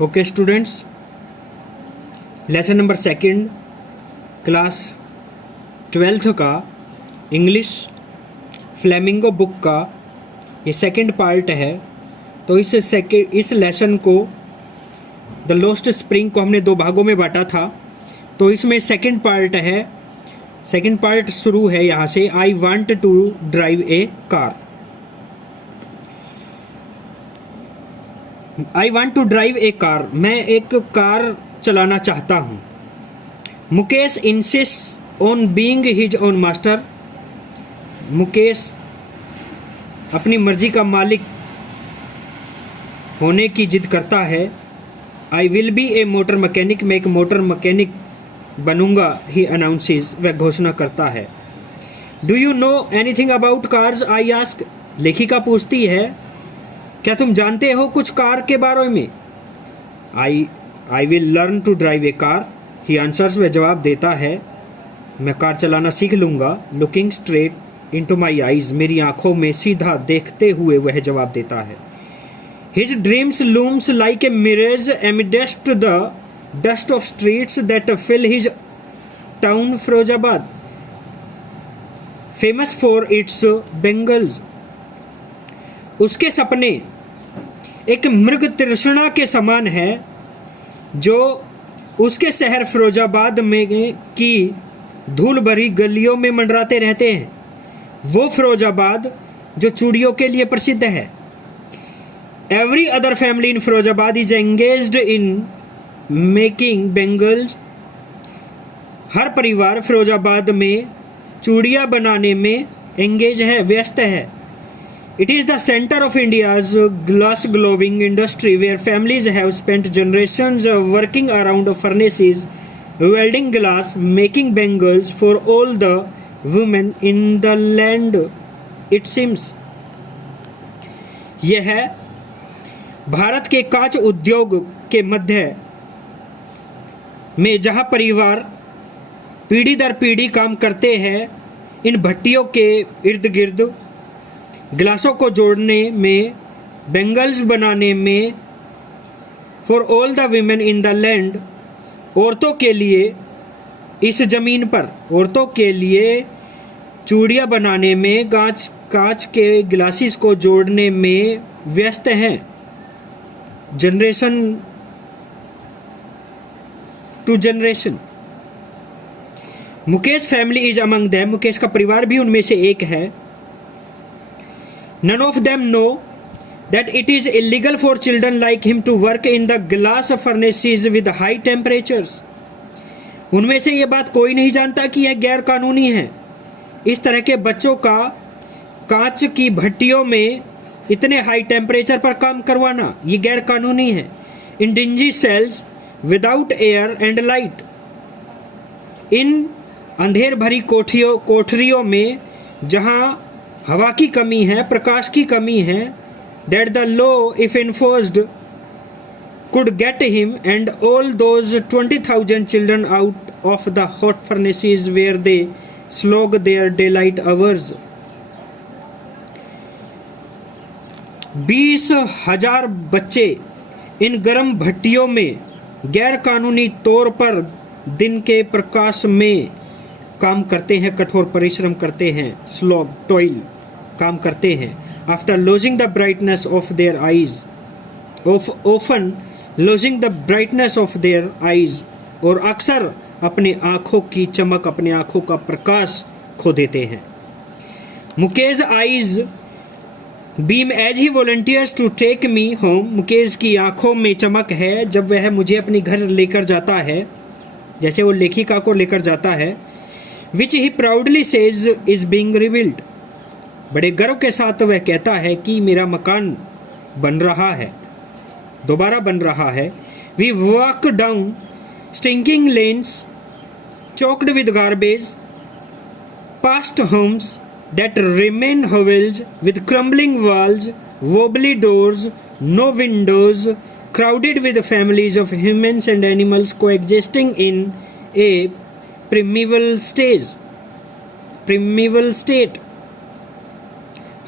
Okay students, lesson number second class 12th का English flamingo book का ये second part है। तो इस लेसन को द लॉस्ट स्प्रिंग को हमने दो भागों में बांटा था। तो इसमें सेकंड पार्ट है। सेकंड पार्ट शुरू है यहाँ से, I want to drive a car. I want to drive a car, मैं एक कार चलाना चाहता हूँ। Mukesh insists on being his own master, Mukesh अपनी मर्जी का मालिक होने की जिद करता है। I will be a motor mechanic, मैं एक मोटर मैकेनिक बनूंगा, ही अनाउंसेस, वह घोषणा करता है। Do you know anything about cars, I ask, लेखिका पूछती है क्या तुम जानते हो कुछ कार के बारे में। I will learn to drive a car, he answers, वह जवाब देता है मैं कार चलाना सीख लूँगा। Looking straight into my eyes, मेरी आंखों में सीधा देखते हुए वह जवाब देता है। His dreams looms like a mirage amidst the dust of streets that fill his town Firozabad, famous for its bangles. उसके सपने एक मृग तृष्णा के समान है जो उसके शहर फिरोजाबाद में की धूल भरी गलियों में मंडराते रहते हैं। वो फिरोजाबाद जो चूड़ियों के लिए प्रसिद्ध है। Every other family in Firozabad is engaged in making bangles, हर परिवार फिरोजाबाद में चूड़ियाँ बनाने में एंगेज है, व्यस्त है। It is the center of India's glass glowing industry where families have spent generations working around furnaces, welding glass, making bangles for all the women in the land, it seems. यह है भारत के कांच उद्योग के मध्य में जहां परिवार पीढ़ी दर पीढ़ी काम करते हैं। इन भट्टियों के इर्द गिर्द गिलासों को जोड़ने में, बेंगल्स बनाने में, for all the women in the land, औरतों के लिए इस जमीन पर, औरतों के लिए चूड़ियाँ बनाने में, कांच के गिलासेस को जोड़ने में व्यस्त हैं। Generation to generation. Mukesh family is among them, Mukesh का परिवार भी उनमें से एक है। None of them know that it is illegal for children like him to work in the glass furnaces with high temperatures. उनमें से ये बात कोई नहीं जानता कि यह गैर कानूनी है। इस तरह के बच्चों का कांच की भट्टियों में इतने हाई टेम्परेचर पर काम करवाना ये गैर कानूनी है। In dingy cells without air and light, इन अंधेर भरी कोठरियों में जहाँ हवा की कमी है, प्रकाश की कमी है, that the law if enforced could get him and all those 20,000 children out of the hot furnaces where they slog their daylight hours. 20,000 बच्चे इन गर्म भट्टियों में गैर कानूनी तौर पर दिन के प्रकाश में काम करते हैं, कठोर परिश्रम करते हैं, स्लॉग टॉयल काम करते हैं। After lodging the brightness of their eyes, often lodging the brightness of their eyes, और अक्सर अपने आँखों की चमक, अपने आँखों का प्रकाश खो देते हैं। Mukesh eyes beam as he volunteers to take me home, Mukesh की आँखों में चमक है जब वह मुझे अपने घर लेकर जाता है, जैसे वो लेखिका को लेकर जाता है। Which he proudly says is being rebuild, बड़े गर्व के साथ वह कहता है कि मेरा मकान बन रहा है, दोबारा बन रहा है। We walk down stinking lanes choked with garbage, past homes that remain hovels with crumbling walls, wobbly doors, no windows, crowded with families of humans and animals coexisting in a primeval state.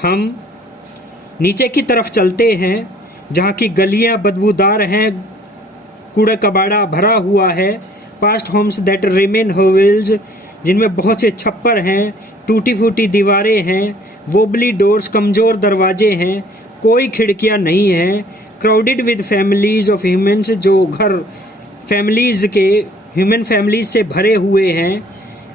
हम नीचे की तरफ चलते हैं जहाँ की गलियाँ बदबूदार हैं, कूड़ा कबाड़ा भरा हुआ है। पास्ट होम्स दैट रिमेन होवेल्स, जिनमें बहुत से छप्पर हैं, टूटी फूटी दीवारें हैं, वोबली डोर्स, कमज़ोर दरवाजे हैं, कोई खिड़कियां नहीं हैं। Crowded with families of humans, जो घर फैमिलीज़ के ह्यूमन फैमिलीज से भरे हुए हैं।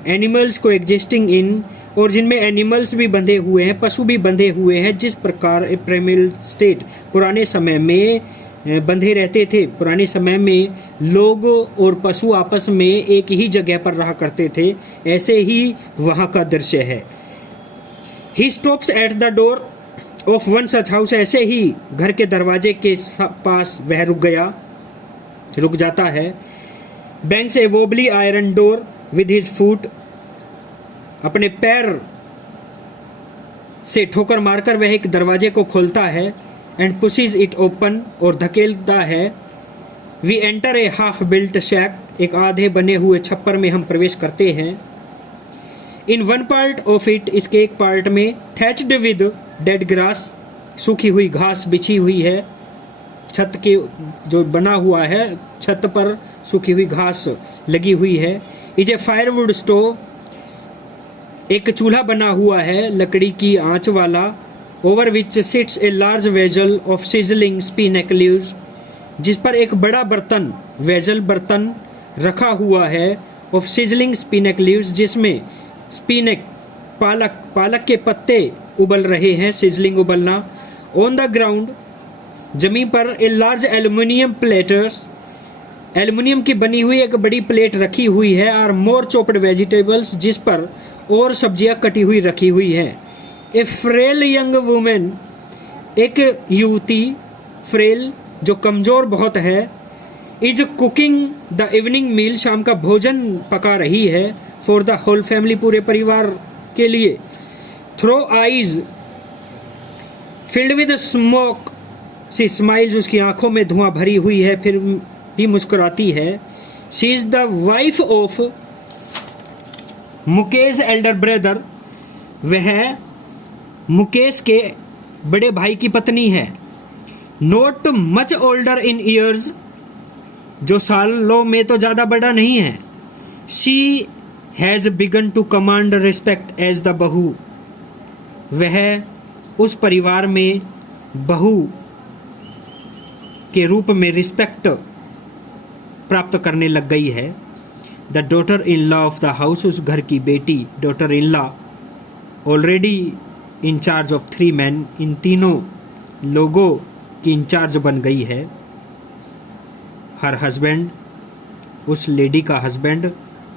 एनिमल्स को एग्जिस्टिंग इन, और जिनमें एनिमल्स भी बंधे हुए हैं, पशु भी बंधे हुए हैं। जिस प्रकार ए प्राइमल स्टेट, पुराने समय में बंधे रहते थे। पुराने समय में लोग और पशु आपस में एक ही जगह पर रहा करते थे, ऐसे ही वहाँ का दृश्य है। He stops at the door of one such house, ऐसे ही घर के दरवाजे के पास वह रुक जाता है। Banks A wobbly iron door with his foot, अपने पैर से ठोकर मारकर वह एक दरवाजे को खोलता है। एंड पुशेस इट ओपन, और धकेलता है। We enter a half built shack, एक आधे बने हुए छप्पर में हम प्रवेश करते हैं। In one part of it, इसके एक पार्ट में, थैच्ड विद डेड ग्रास, सूखी हुई घास बिछी हुई है। छत के जो बना हुआ है, छत पर सूखी हुई घास लगी हुई है। इज ए फायरवुड स्टोव, एक चूल्हा बना हुआ है लकड़ी की आंच वाला। Over which sits a large vessel of sizzling spinach leaves, जिस पर एक बड़ा बर्तन, वेजल बर्तन रखा हुआ है। ऑफ सिजलिंग स्पिनेक लीव्स, जिसमें स्पिनेक पालक के पत्ते उबल रहे हैं, सिजलिंग उबलना। ऑन द ग्राउंड, जमीन पर, a large aluminium platters, aluminium की बनी हुई एक बड़ी प्लेट रखी हुई है। आर मोर चॉप्ड वेजिटेबल्स, जिस पर और सब्जियां कटी हुई रखी हुई है। ए फ्रेल यंग वुमेन, एक युवती, फ्रेल जो कमज़ोर बहुत है, इज कुकिंग द इवनिंग मील, शाम का भोजन पका रही है। फॉर द होल फैमिली, पूरे परिवार के लिए। Through eyes filled with smoke, see smiles, उसकी आंखों में धुआं भरी हुई है, फिर भी मुस्कुराती है। She is the wife of Mukesh elder brother, वह मुकेश के बड़े भाई की पत्नी है। Not much older in years, जो सालों में तो ज़्यादा बड़ा नहीं है। She has begun to command respect as the bahu, वह उस परिवार में बहू के रूप में रिस्पेक्ट प्राप्त करने लग गई है। The daughter in law of the house, उस घर की बेटी, daughter in law, already in charge of 3 man, इन तीनों लोगों की इंचार्ज बन गई है। हर हस्बैंड, उस लेडी का husband,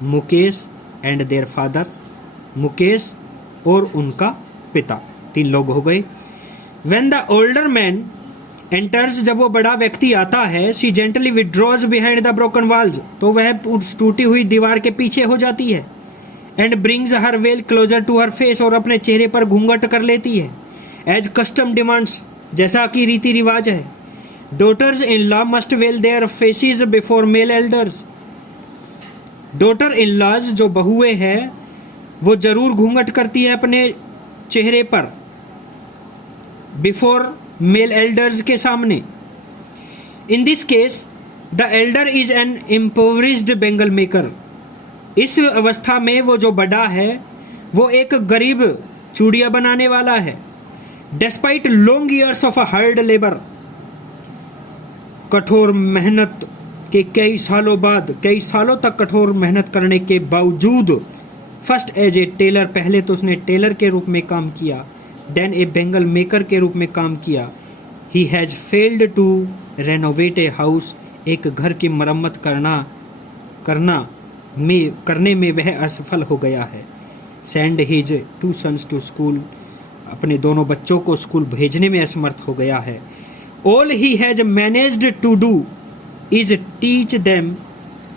Mukesh and their father, Mukesh और उनका पिता, 3 लोग हो गए। When the older man enters, जब वो बड़ा व्यक्ति आता है, she gently withdraws behind the broken walls, तो वह उस टूटी हुई दीवार के पीछे हो जाती है। And brings her veil closer to her face, और अपने चेहरे पर घूंघट कर लेती है। एज कस्टम डिमांड्स, जैसा कि रीति रिवाज है। Daughters in law must veil their faces before male elders, daughter in laws जो बहुएं हैं, वो जरूर घूंघट करती है अपने चेहरे पर, बिफोर मेल एल्डर्स के सामने। In this case the elder is an impoverished bangle maker, इस अवस्था में वो जो बड़ा है वो एक गरीब चूड़िया बनाने वाला है। Despite long years of a hard labour, कठोर मेहनत के कई सालों बाद, कई सालों तक कठोर मेहनत करने के बावजूद, फर्स्ट एज ए टेलर, पहले तो उसने टेलर के रूप में काम किया, देन ए बेंगल मेकर के रूप में काम किया। He has failed to renovate a house, एक घर की मरम्मत करने में वह असफल हो गया है। Send his 2 sons to school, अपने दोनों बच्चों को स्कूल भेजने में असमर्थ हो गया है। All he has managed to do is teach them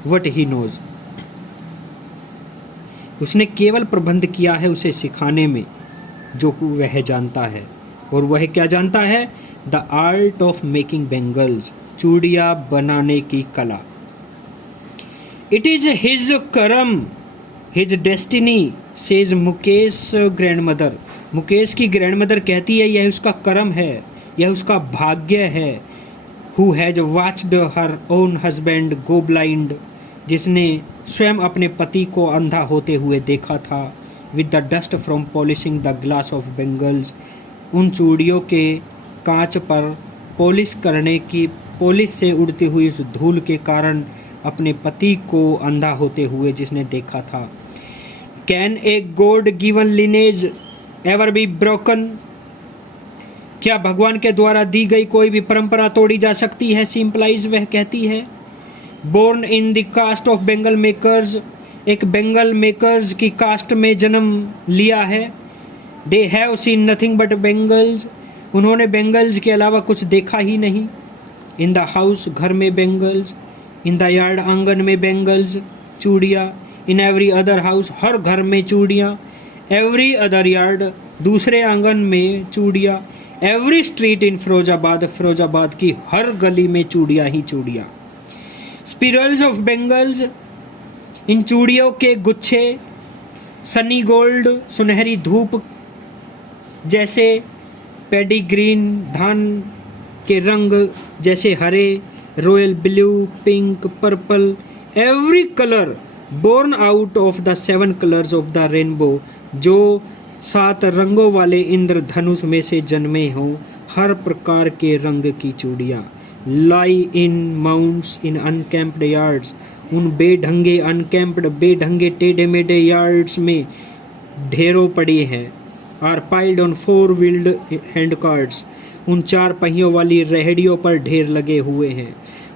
what he knows, उसने केवल प्रबंध किया है उसे सिखाने में जो वह जानता है। और वह क्या जानता है? The art of making bangles, चूड़िया बनाने की कला। It is his karam, his destiny, says Mukesh grandmother, Mukesh की ग्रैंडमदर कहती है यह उसका कर्म है, यह उसका भाग्य है। who has watched her own husband go blind, जिसने स्वयं अपने पति को अंधा होते हुए देखा था, with the dust from polishing the glass of bangles, उन चूड़ियों के कांच पर पॉलिश से उड़ती हुई उस धूल के कारण अपने पति को अंधा होते हुए जिसने देखा था। Can a God given lineage ever be broken? क्या भगवान के द्वारा दी गई कोई भी परंपरा तोड़ी जा सकती है? सी इम्प्लाइज, वह कहती है। Born in the caste of bangle makers, एक बेंगल मेकर्स की कास्ट में जन्म लिया है। They have seen nothing but bangles, उन्होंने बेंगल्स के अलावा कुछ देखा ही नहीं। इन द हाउस, घर में बेंगल्स। इन द यार्ड, आंगन में बेंगल्स, चूड़ियाँ। इन एवरी अदर हाउस, हर घर में चूड़ियाँ। एवरी अदर यार्ड, दूसरे आंगन में चूड़ियाँ। Every street in Firozabad, Firozabad की हर गली में चूड़ियाँ ही चूड़ियाँ। स्पिरल्स ऑफ बेंगल्स, इन चूड़ियों के गुच्छे। सनी गोल्ड, सुनहरी धूप जैसे। पैडी ग्रीन, धान के रंग जैसे हरे। Royal blue, pink, purple. Every colour born out of the 7 colours of the rainbow, जो 7 रंगों वाले इंद्रधनुष में से जन्मे हों, हर प्रकार के रंग की चूड़ियाँ। लाई इन माउंट्स इन अनकैम्प्ड यार्ड्स, उन बेढंगे अनकैम्प्ड, बेढंगे टेढ़े मेढ़े यार्ड्स में ढेरों पड़ी हैं। Are piled on 4 wheeled hand carts, उन 4 पहियों वाली रेहड़ियों पर ढेर लगे हुए हैं।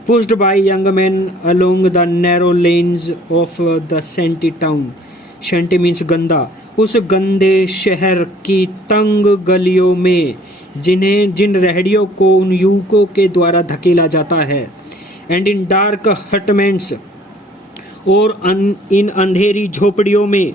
Pushed by young man along the narrow lanes of the सेंटी टाउन, सेंटी मीन्स गंदा, उस गंदे शहर की तंग गलियों में जिन रेहड़ियों को उन युवकों के द्वारा धकेला जाता है। एंड इन डार्क हटमेंट्स, और इन अंधेरी झोपड़ियों में।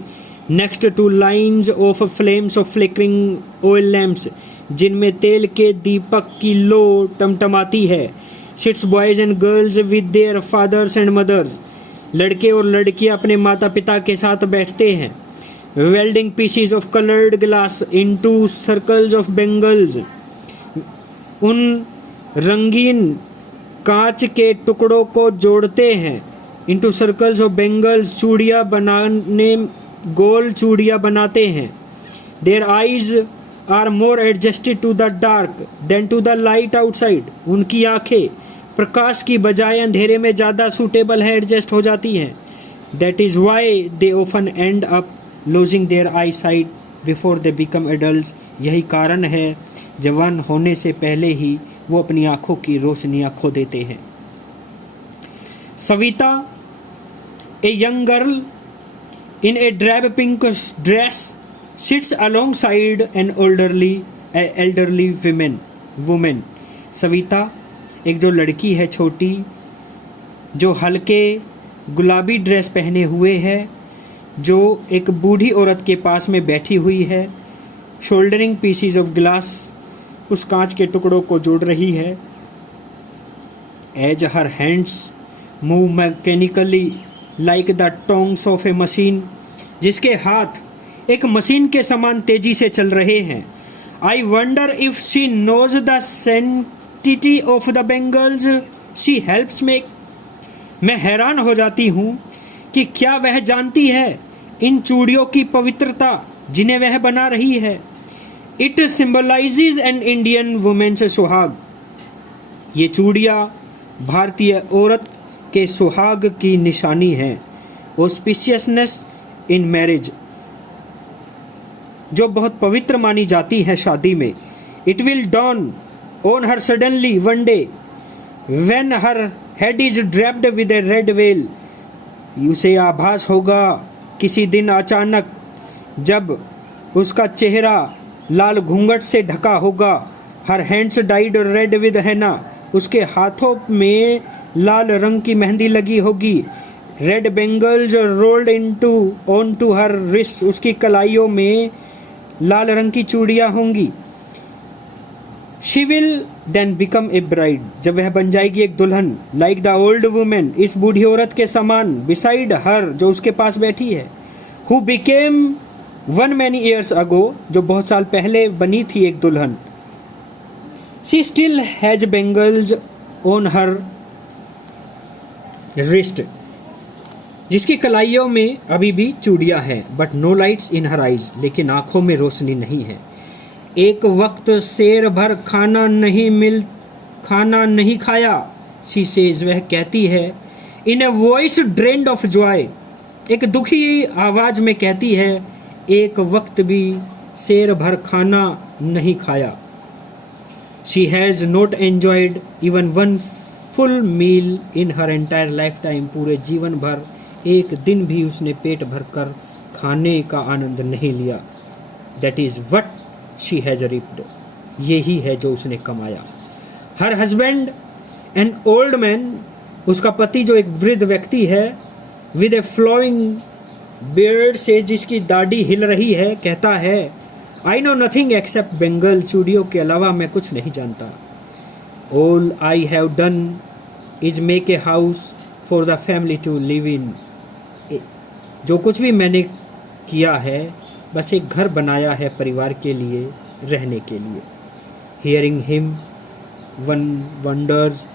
Next two lines of flames of flickering oil lamps, जिनमें तेल के दीपक की लो टमटमाती है। Sits boys and girls with their fathers and mothers, लड़के और लड़कियां अपने माता पिता के साथ बैठते हैं। Welding pieces of coloured glass into circles of bangles, उन रंगीन कांच के टुकड़ों को जोड़ते हैं। इनटू सर्कल्स ऑफ बेंगल्स, चूड़ियाँ बनाने, गोल चूड़ियाँ बनाते हैं। Their eyes are more adjusted to the dark than to the light outside, उनकी आंखें प्रकाश की बजाय अंधेरे में ज़्यादा सूटेबल है, एडजस्ट हो जाती हैं। That is why they often end up losing their eyesight before they become adult, यही कारण है जवान होने से पहले ही वो अपनी आँखों की रोशनियाँ खो देते हैं। Savita, a young girl in a drab pink dress sits alongside an elderly woman. Savita, एक जो लड़की है छोटी, जो हल्के गुलाबी ड्रेस पहने हुए है, जो एक बूढ़ी औरत के पास में बैठी हुई है। शोल्डरिंग पीसीज ऑफ ग्लास, उस कांच के टुकड़ों को जोड़ रही है। As her hands move mechanically like the tongs of a machine, जिसके हाथ एक मशीन के समान तेजी से चल रहे हैं। I wonder if she knows the sanctity of the bangles she helps make, मैं हैरान हो जाती हूँ कि क्या वह जानती है इन चूड़ियों की पवित्रता जिन्हें वह बना रही है। It symbolises an Indian woman's suhag, ये चूड़ियाँ भारतीय औरत के सुहाग की निशानी है। ऑस्पिशियसनेस इन मैरिज, जो बहुत पवित्र मानी जाती है शादी में। It will dawn on her suddenly one day when her head is draped with A red well, उसे आभास होगा किसी दिन अचानक जब उसका चेहरा लाल घूंघट से ढका होगा। Her hands died read with हैना, उसके हाथों में लाल रंग की मेहंदी लगी होगी। Red bangles rolled onto her wrist, उसकी कलाइयों में लाल रंग की चूड़ियाँ होंगी। She will then become a bride, जब वह बन जाएगी एक दुल्हन। लाइक द ओल्ड वुमेन, इस बूढ़ी औरत के समान। बिसाइड हर, जो उसके पास बैठी है। Who became one many years ago, जो बहुत साल पहले बनी थी एक दुल्हन। She still has bangles on her wrist, जिसकी कलाइयों में अभी भी चूड़ियां हैं, but no lights in her eyes, लेकिन आंखों में रोशनी नहीं है। एक वक्त शेर भर खाना नहीं खाया, शी सेज, वह कहती है, in a voice drained of joy, एक दुखी आवाज में कहती है, एक वक्त भी शेर भर खाना नहीं खाया। She has not enjoyed even one full meal in her entire lifetime, पूरे जीवन भर एक दिन भी उसने पेट भर कर खाने का आनंद नहीं लिया। That is what she has ripped, यही है जो उसने कमाया। Her husband an old man, उसका पति जो एक वृद्ध व्यक्ति है, विद ए फ्लोइंग बियर्ड से, जिसकी दाढ़ी हिल रही है, कहता है, I know nothing except bangle, चूड़ियों के अलावा मैं कुछ नहीं जानता। All I have done is make a house for the family to live in, जो कुछ भी मैंने किया है बस एक घर बनाया है परिवार के लिए रहने के लिए। Hearing him one wonders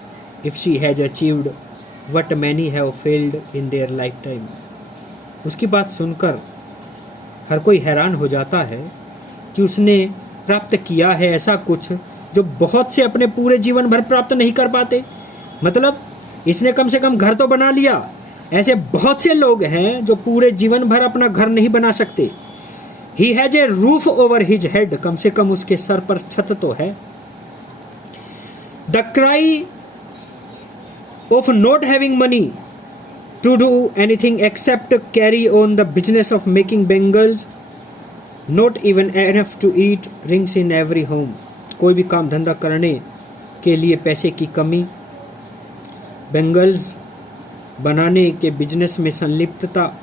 if she has achieved what many have failed in their life time, उसकी बात सुनकर हर कोई हैरान हो जाता है कि उसने प्राप्त किया है ऐसा कुछ जो बहुत से अपने पूरे जीवन भर प्राप्त नहीं कर पाते। मतलब इसने कम से कम घर तो बना लिया, ऐसे बहुत से लोग हैं जो पूरे जीवन भर अपना घर नहीं बना सकते। He has a roof over his head, कम से कम उसके सर पर छत तो है। The cry of not having money to do anything except carry on the business of making bangles, not even enough to eat, rings in every home, कोई भी काम धंधा करने के लिए पैसे की कमी, बेंगल्स बनाने के बिजनेस में संलिप्तता,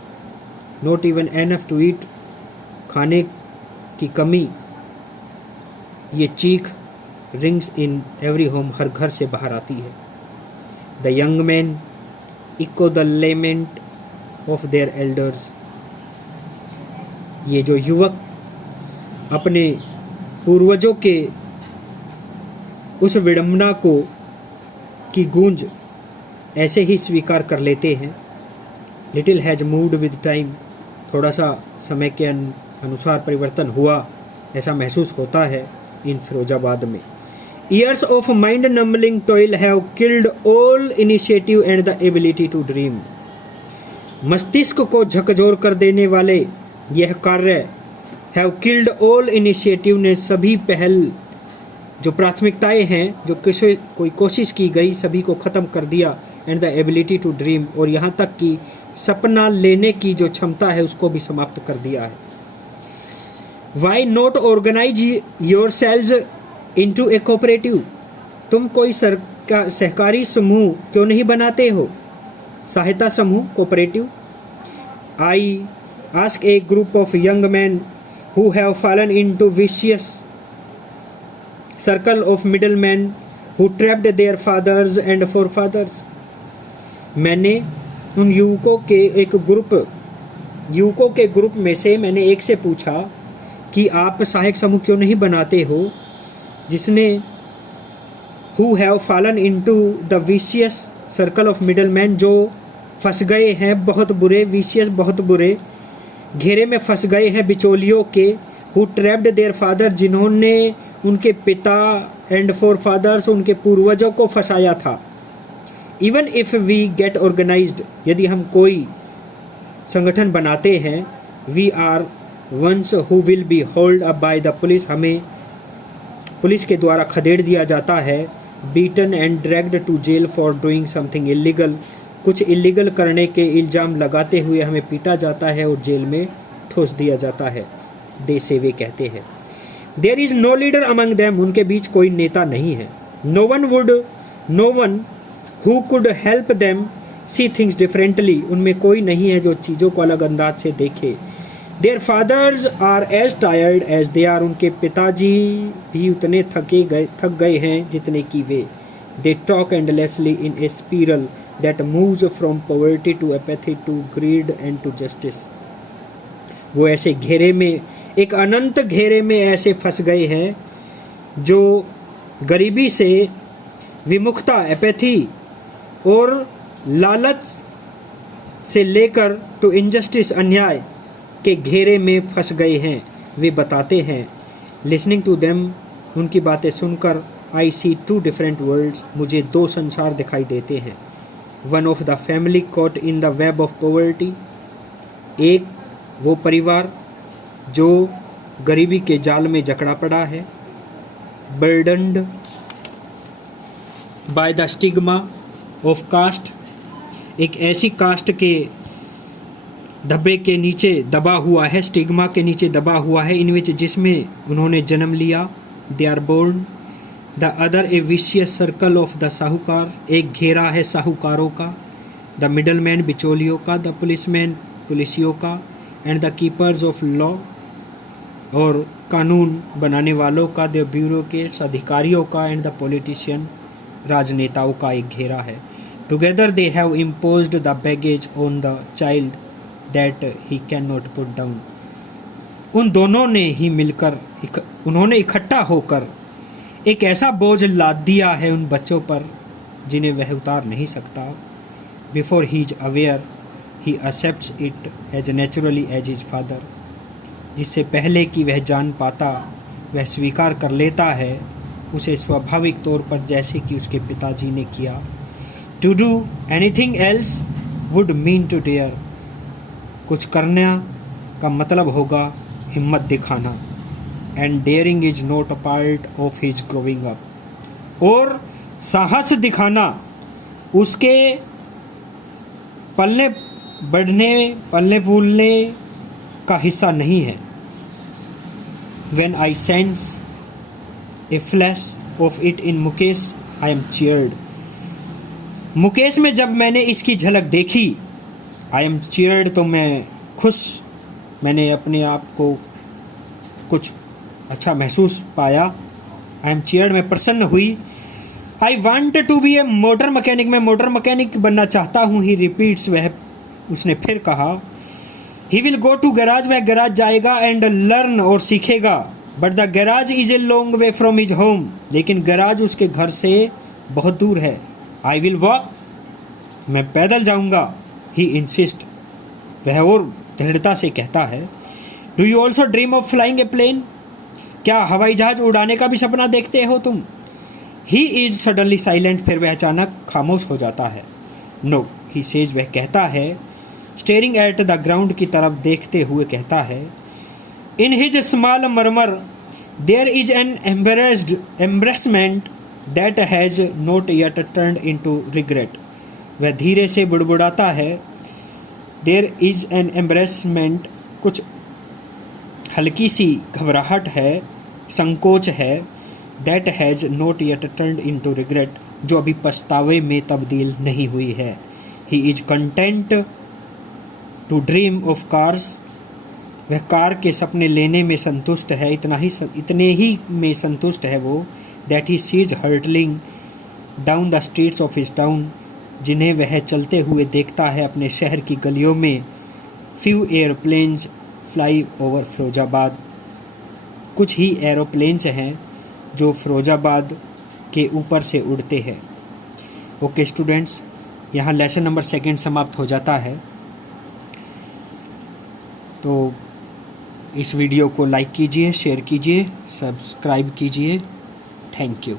not even enough to eat, खाने की कमी, ये चीख रिंग्स इन एवरी होम, हर घर से बाहर आती है। The young man echo the lament of their elders, ये जो युवक अपने पूर्वजों के उस विडंबना को की गूंज ऐसे ही स्वीकार कर लेते हैं। Little has moved with time, थोड़ा सा समय के अनुसार परिवर्तन हुआ ऐसा महसूस होता है इन फिरोजाबाद में। Years of mind numbing toil have killed all initiative and the ability to dream, मस्तिष्क को झकझोर कर देने वाले यह कार्य हैव किल्ड ऑल इनिशिएटिव ने सभी पहल जो प्राथमिकताएं हैं जो कोई कोशिश की गई सभी को ख़त्म कर दिया। And the ability to dream, और यहाँ तक कि सपना लेने की जो क्षमता है उसको भी समाप्त कर दिया है। Why not organise yourselves into a cooperative, तुम कोई सहकारी समूह क्यों नहीं बनाते हो, सहायता समूह, cooperative. I ask A group of young man who have fallen into vicious circle of middlemen who trapped their fathers and forefathers, मैंने उन युवकों के ग्रुप में से मैंने एक से पूछा कि आप सहायक समूह क्यों नहीं बनाते हो, जिसने who have fallen into the vicious circle of middlemen, जो फंस गए हैं बहुत बुरे, vicious बहुत बुरे घेरे में फंस गए हैं बिचौलियों के। हु ट्रैप्ड देयर फादर, जिन्होंने उनके पिता एंड फोर फादर्स, उनके पूर्वजों को फंसाया था। Even if we get organised, यदि हम कोई संगठन बनाते हैं, we are ones who will be hold up by the police, हमें पुलिस के द्वारा खदेड़ दिया जाता है। Beaten and dragged to jail for doing something illegal, कुछ इलीगल करने के इल्ज़ाम लगाते हुए हमें पीटा जाता है और जेल में ठोस दिया जाता है। दे से वे कहते हैं। There is no leader among them, उनके बीच कोई नेता नहीं है। No one who could help them see things differently, उनमें कोई नहीं है जो चीज़ों को अलग अंदाज से देखे। Their fathers are as tired as they are, उनके पिताजी भी उतने थक गए हैं जितने कि वे। They talk endlessly in a spiral that moves from poverty to apathy to greed and to justice, वो ऐसे घेरे में, एक अनंत घेरे में ऐसे फंस गए हैं जो गरीबी से विमुखता एपैथी और लालच से लेकर टू इनजस्टिस अन्याय के घेरे में फंस गए हैं। वे बताते हैं, लिसनिंग टू देम, उनकी बातें सुनकर, आई सी टू डिफरेंट वर्ल्ड्स, मुझे दो संसार दिखाई देते हैं। One of the family caught in the web of poverty, एक वो परिवार जो गरीबी के जाल में जकड़ा पड़ा है। Burdened by the stigma of caste, एक ऐसी कास्ट के धब्बे के नीचे दबा हुआ है, स्टिग्मा के नीचे दबा हुआ है, इन विच जिसमें उन्होंने जन्म लिया। They are born. The other a vicious circle of the sahukar, एक घेरा है साहूकारों का। द मिडल मैन, बिचौलियों का। द पुलिसमैन, पुलिसियों का। And the keepers of law, और कानून बनाने वालों का। द ब्यूरोक्रेट्स, अधिकारियों का। एंड द पॉलिटिशियन, राजनेताओं का एक घेरा है। Together they have imposed the baggage on the child that he can not put down, उन दोनों ने ही मिलकर उन्होंने इकट्ठा होकर एक ऐसा बोझ लाद दिया है उन बच्चों पर जिन्हें वह उतार नहीं सकता। Before he is aware he accepts it as naturally as his father, जिससे पहले कि वह जान पाता वह स्वीकार कर लेता है उसे स्वाभाविक तौर पर, जैसे कि उसके पिताजी ने किया। To do anything else would mean to dare, कुछ करना का मतलब होगा हिम्मत दिखाना। And daring is not a part of his growing up, और साहस दिखाना उसके पलने बढ़ने, पलने फूलने का हिस्सा नहीं है। When I sense a flash of it in Mukesh, I am cheered. Mukesh में जब मैंने इसकी झलक देखी, I am cheered, तो मैं खुश, मैंने अपने आप को कुछ अच्छा महसूस पाया। I am cheered, मैं प्रसन्न हुई। I want to be a motor mechanic, मैं मोटर मैकेनिक बनना चाहता हूँ। He repeats, वह उसने फिर कहा। He will go to garage, वह गैराज जाएगा। And learn, और सीखेगा। But the garage is a long way from his home, लेकिन गैराज उसके घर से बहुत दूर है। I will walk, मैं पैदल जाऊंगा। He insists, वह और दृढ़ता से कहता है। Do you also dream of flying a plane, क्या हवाई जहाज उड़ाने का भी सपना देखते हो तुम? He is suddenly silent, फिर वह अचानक खामोश हो जाता है। No, he says, वह कहता है, स्टेयरिंग एट द ग्राउंड की तरफ देखते हुए कहता है। In his small murmur there is an embarrassment that has not yet turned into regret, वह धीरे से बुड़बुड़ाता है। देयर इज एन एम्ब्रेसमेंट, कुछ हल्की सी घबराहट है, संकोच है। That has not yet turned into regret, जो अभी पछतावे में तब्दील नहीं हुई है। He is content to dream of cars, वह कार के सपने लेने में संतुष्ट है, इतने ही में संतुष्ट है वो। That he sees hurtling down the streets of his town, जिन्हें वह चलते हुए देखता है अपने शहर की गलियों में। Few airplanes fly over Firozabad, कुछ ही एरोप्लेन्स हैं जो फिरोजाबाद के ऊपर से उड़ते हैं। ओके स्टूडेंट्स, यहाँ लेसन नंबर 2 समाप्त हो जाता है। तो इस वीडियो को लाइक कीजिए, शेयर कीजिए, सब्सक्राइब कीजिए। Thank you.